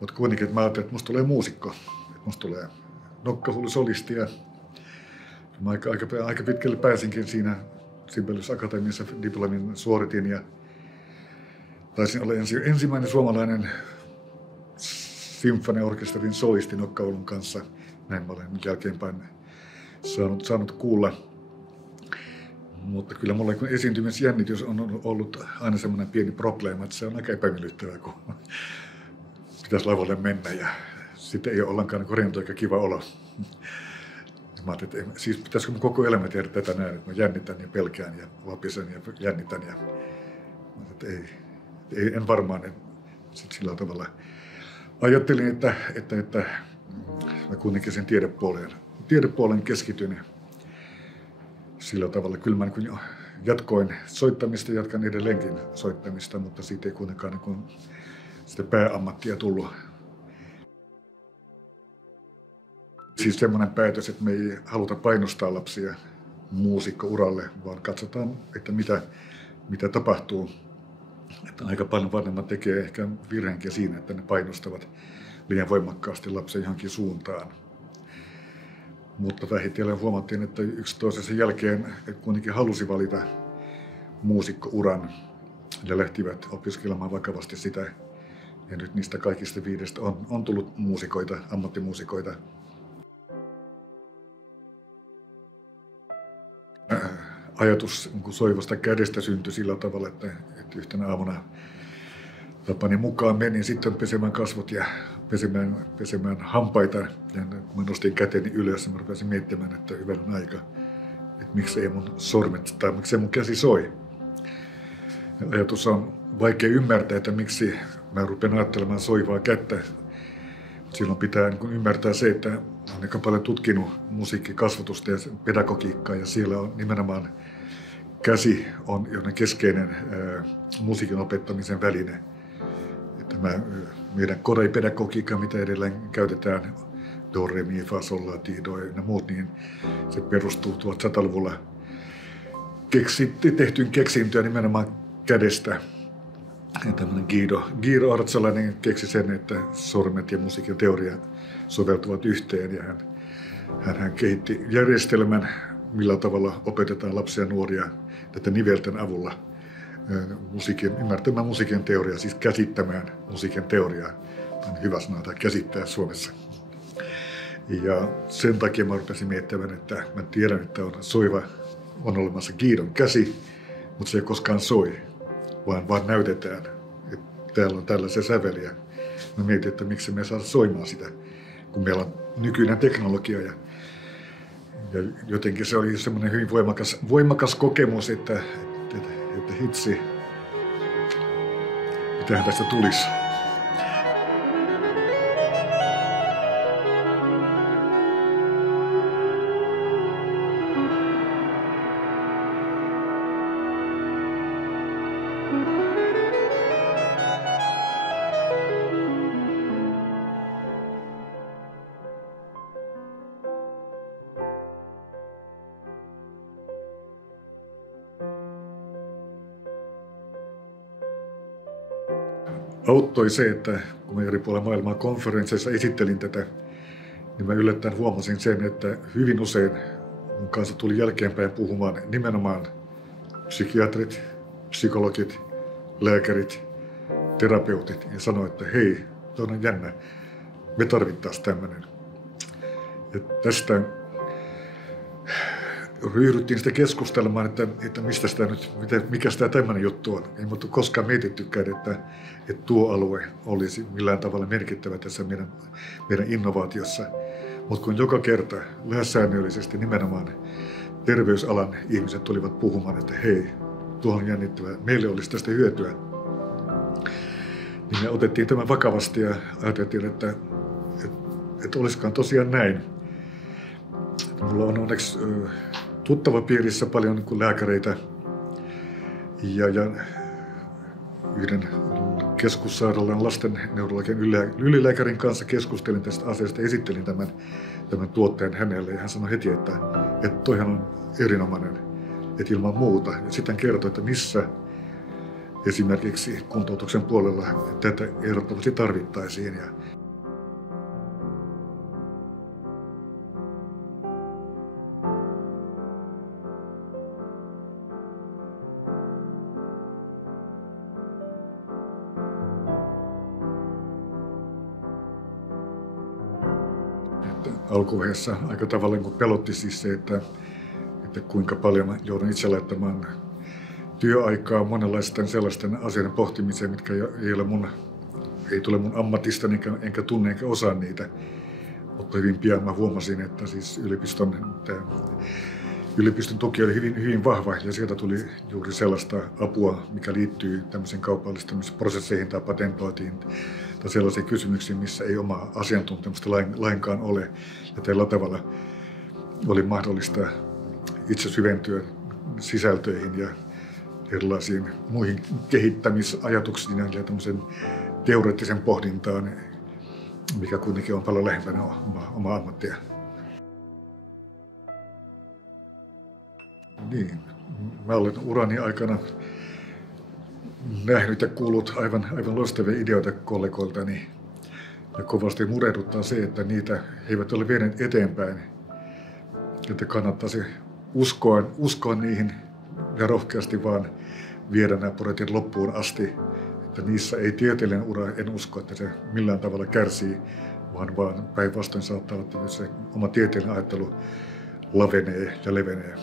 Mutta kuitenkin, että mä ajattelin, että musta tulee muusikko. Että musta tulee nokkahullu solisti. Ja mä aika pitkälle pääsinkin siinä Sibelius Akatemiassa diplomin suoritin. Ja taisin olla ensimmäinen suomalainen sinfoniaorkesterin solisti nokkahullun kanssa. Näin mä olen jälkeenpäin saanut kuulla. Mutta kyllä mulla esiintymisjännitys on ollut aina semmoinen pieni probleema, että se on aika epämiellyttävää, kun pitäisi lavalle mennä ja sitten ei ole ollenkaan rento eikä kiva olo. Mä ajattelin, että siis pitäisikö mun koko elämä tehdä tätä näin, että mä jännitän ja pelkään ja vapisen ja jännitän. Ja en varmaan sillä tavalla. Ajattelin, että mä kuitenkin sen tiedepuolen keskityn. Sillä tavalla kyllä mä jatkoin soittamista, jatkan edelleenkin soittamista, mutta siitä ei kuitenkaan sitä pääammattia tullut. Siis semmoinen päätös, että me ei haluta painostaa lapsia muusikkouralle, vaan katsotaan, että mitä tapahtuu. Että aika paljon vanhemmat tekee ehkä virheenkin siinä, että ne painostavat liian voimakkaasti lapsen johonkin suuntaan. Mutta vähitellen huomattiin, että yksi toisensa jälkeen kuitenkin halusi valita muusikkouran ja lähtivät opiskelemaan vakavasti sitä. Ja nyt niistä kaikista 5 on tullut muusikoita, ammattimuusikoita. Ajatus soivasta kädestä syntyi sillä tavalla, että yhtenä aamuna tapani mukaan menin sitten pesemään kasvot ja pesemään hampaita. Ja kun mä nostin käteni ylös ja mä rupesin miettimään, että hyvänen aika, että miksei mun sormet tai miksei mun käsi soi. Ja ajatus on vaikea ymmärtää, että miksi mä rupean ajattelemaan soivaa kättä. Silloin pitää ymmärtää se, että olen aika paljon tutkinut musiikkikasvatusta ja pedagogiikkaa ja siellä on nimenomaan käsi on keskeinen musiikin opettamisen väline. Meidän korepedagogiikka, mitä edelleen käytetään, do, re, mi, fa, sol, la, ti, do ja muut, niin se perustuu 1100-luvulla tehtyyn keksintöön nimenomaan kädestä. Ja tämmöinen Guido Artsalainen keksi sen, että sormet ja musiikin teoria soveltuvat yhteen ja hän kehitti järjestelmän, millä tavalla opetetaan lapsia ja nuoria tätä nivelten avulla ymmärtämään musiikin teoriaa, siis käsittämään musiikin teoriaa. Tämä on hyvä sana, käsittää Suomessa. Ja sen takia mä rupesin miettimään, että mä tiedän, että on olemassa Guidon käsi, mutta se ei koskaan soi, vaan näytetään, että täällä on tällaisia säveliä. Mä mietin, että miksi me ei saada soimaan sitä, kun meillä on nykyinen teknologia. Ja jotenkin se oli semmoinen hyvin voimakas kokemus, että hitsi, mitähän tästä tulisi. Auttoi se, että kun mä eri puolilla maailmaa konferensseissa esittelin tätä, niin mä yllättäen huomasin sen, että hyvin usein mun kanssa tuli jälkeenpäin puhumaan nimenomaan psykiatrit, psykologit, lääkärit, terapeutit ja sanoi, että hei, toi on jännä, me tarvittaisiin tämmöinen. Ja tästä ryhdyttiin sitä keskustelemaan, että mistä sitä nyt, mikä sitä tämmöinen juttu on. Ei mutta koskaan mietittykään, että tuo alue olisi millään tavalla merkittävä tässä meidän innovaatiossa. Mutta kun joka kerta lähes säännöllisesti nimenomaan terveysalan ihmiset tulivat puhumaan, että hei, tuohon on jännittävää, meille olisi tästä hyötyä. Niin me otettiin tämän vakavasti ja ajateltiin, että olisikaan tosiaan näin. Mulla on onneksi tuttava piirissä paljon lääkäreitä ja yhden keskussairaalan lastenneurologian ylilääkärin kanssa keskustelin tästä asiasta, esittelin tämän tuotteen hänelle ja hän sanoi heti, että toihan on erinomainen, että ilman muuta. Ja sitten hän kertoi, että missä esimerkiksi kuntoutuksen puolella tätä ehdottomasti tarvittaisiin. Alkuvaiheessa aika tavalla pelotti siis se, että kuinka paljon joudun itse laittamaan työaikaa monenlaisten sellaisten asioiden pohtimiseen, mitkä ei tule mun ammatistani enkä tunne enkä osaa niitä. Mutta hyvin pian mä huomasin, että siis yliopiston tuki oli hyvin vahva ja sieltä tuli juuri sellaista apua, mikä liittyy tämmöisiin kaupallistamisprosesseihin tai patentointiin tai sellaisiin kysymyksiin, missä ei omaa asiantuntemusta lainkaan ole. Ja tällä tavalla oli mahdollista itse syventyä sisältöihin ja erilaisiin muihin kehittämisajatuksiin ja tämmöisen teoreettisen pohdintaan, mikä kuitenkin on paljon lähempänä omaa ammattia. Niin, mä olen urani aikana nähnyt ja kuullut aivan loistavia ideoita kollegoiltani. Ja kovasti murehduttaa se, että niitä he eivät ole vieneet eteenpäin. Että kannattaisi uskoa niihin ja rohkeasti vaan viedä nämä projektit loppuun asti. Että niissä ei tieteellinen ura, en usko, että se millään tavalla kärsii, vaan päinvastoin saattaa olla, että se oma tieteellinen ajattelu lavenee ja levenee.